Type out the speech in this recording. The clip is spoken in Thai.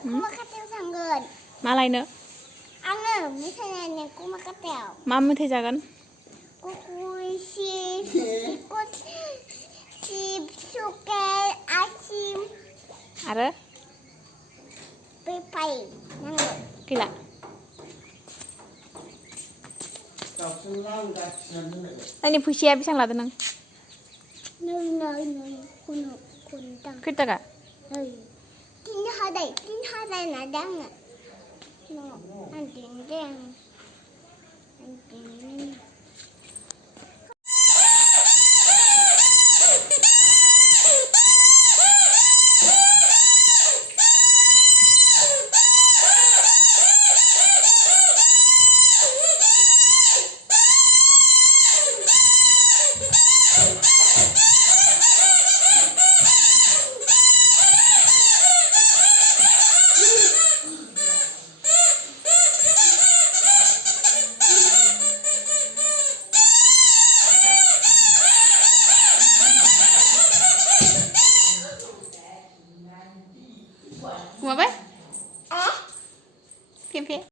กูมากระเตียวสั่งเงิน มาอะไรเนอะ อันนั้นไม่ใช่เนี่ยกูมากระเตียว มาไม่เทจักัน กูคุยกูชีสุกเกอาชีม อะไร ไปนั่ง กี่ละ อันนี้ผู้เชียร์พี่ช่างเราตัวนึง เนยคุณตัง ขึ้นตะกะ เฮ้ยกินข้าวได้นะดังอ่ะอันกินแดงอันกินหัวไปเพียง